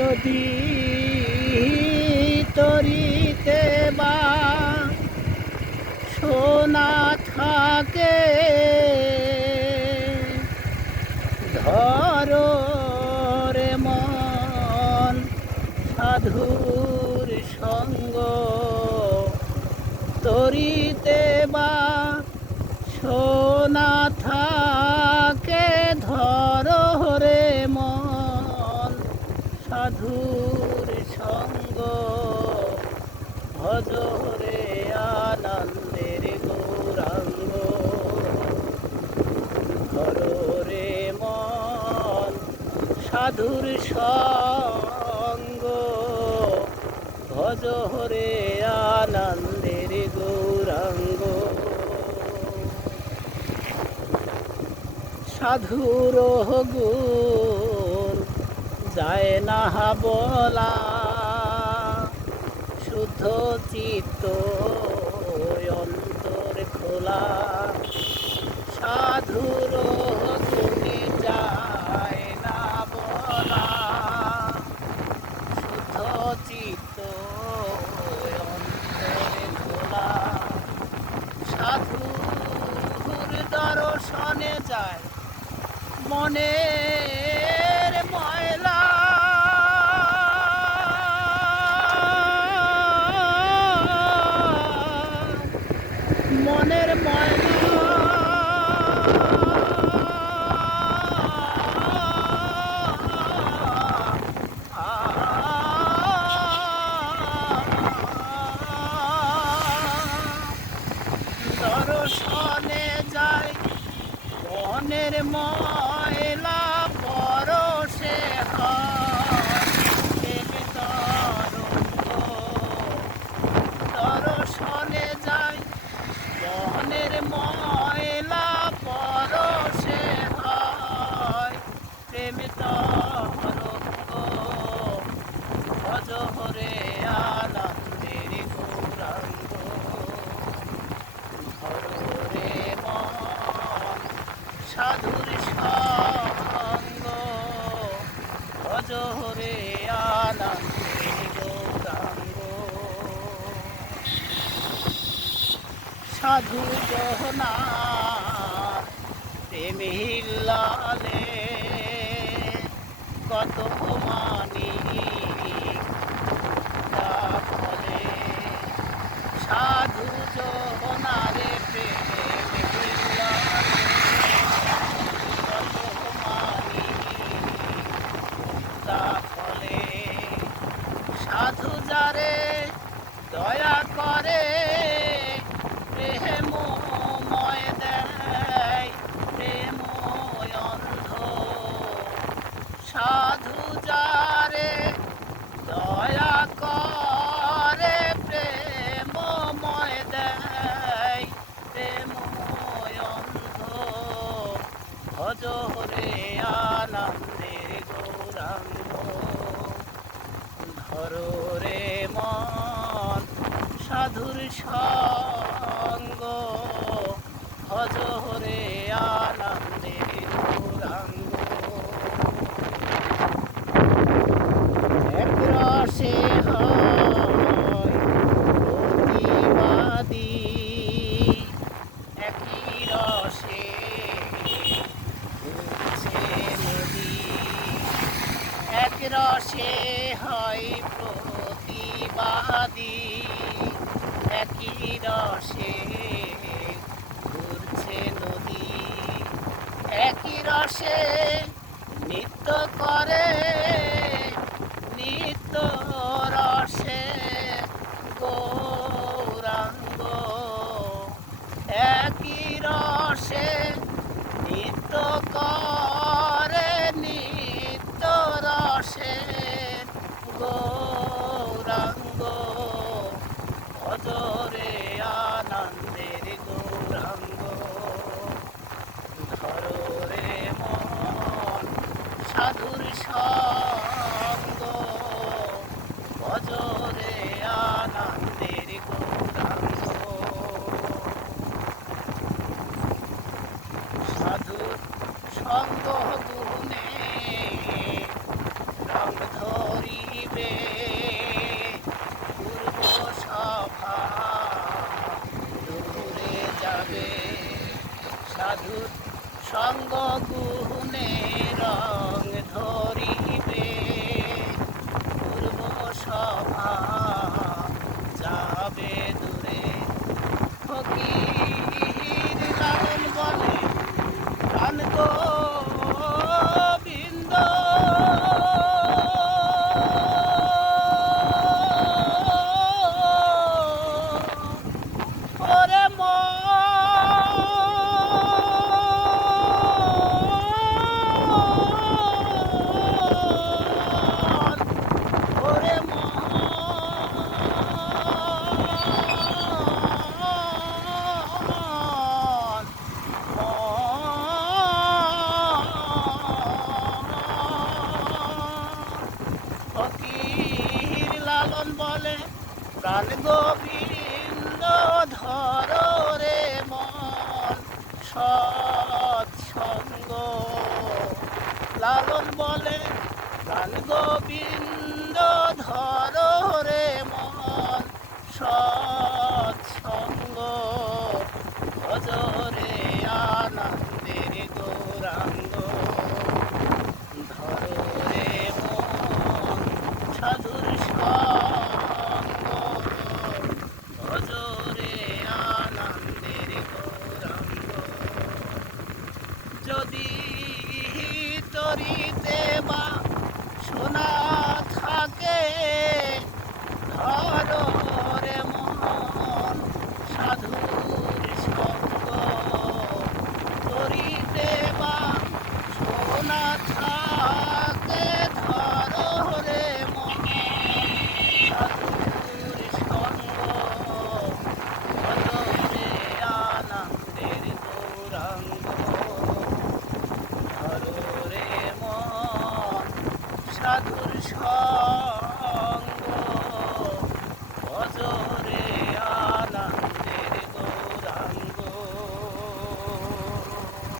যদি তরিতে বা সোনা থাকে, ধরো রে মন সাধুর সঙ্গ। তরিতে বা সোনা থাকে, ধরো রে মন সাধুর সঙ্গ। ভজ রে আনন্দের গৌরাঙ্গ, ধরো রে মন সাধুর সঙ্গ। ভজ রে আনন্দের গৌরাঙ্গ। সাধুর গুণ যায় না বলা, শুদ্ধ চিত্ত অন্তর খোলা। সাধুর গুণে যায় না বলা, শুদ্ধ চিত্ত অন্তরে খোলা। সাধুর দর্শনে যায় মনের ময়লা, মনের ময়লা। দর্শনে যায় মনের ময়লা, পরশে হয় তরঙ্গ। দর্শনে যায় মনের ময়লা, পরশে হয় প্রেম তরঙ্গ। ভজ রে আনন্দের গৌরাঙ্গ, ধরো রে মন সাধুর সঙ্গ। ভজ রে আনন্দের গৌরাঙ্গ। সাধু জহনার প্রেমে লালে, কত মানি ফলে। সাধু জহনারে প্রেমে লালে, কত মানি ফলে। সাধু যারে দয়া করে, প্রেমময় দেয় প্রেম অন্ধ। সাধু যারে দয়া করে, প্রেমময় দেয় প্রেম অন্ধ। ভজ রে আনন্দের গৌরাঙ্গ, ধরো রে মন সাধুর সঙ্গ। ভজ রে আনন্দের গৌরাঙ্গ। এক রসে হয় প্রতিবাদী, একই রসে ঘুরছে নদী। এক রসে হয় প্রতিবাদী, একই রসে ঘুরছে নদী। একই রসে নৃত্য করে, নিত্য রসে গৌরাঙ্গ। একই রসে নিত্য করে, নিত্য রসে গৌরাঙ্গ। ভজ রে আনন্দের গৌরাঙ্গ, ধরো রে মন সাধুর সঙ্গ। ফকির লালন বলে প্রাণ গোবিন্দ ধর রে মন সৎসঙ্গ। লালন বলে প্রাণ গোবিন্দ ধর রে মন সৎসঙ্গ। ভজরে আনন্দের গৌরাঙ্গ ধর রে মন সাধুর সঙ্গ। ভজরে আনন্দের গৌরাঙ্গ। যদি তরিতে বা সোনা থাকে ধর রে মন সাধুর সঙ্গ। তরিতে বা সোনা থাকে ধর রে মন সাধুর সঙ্গ। ভজরে আনন্দের গৌরাঙ্গ ধর রে মন সাধুর সঙ্গ।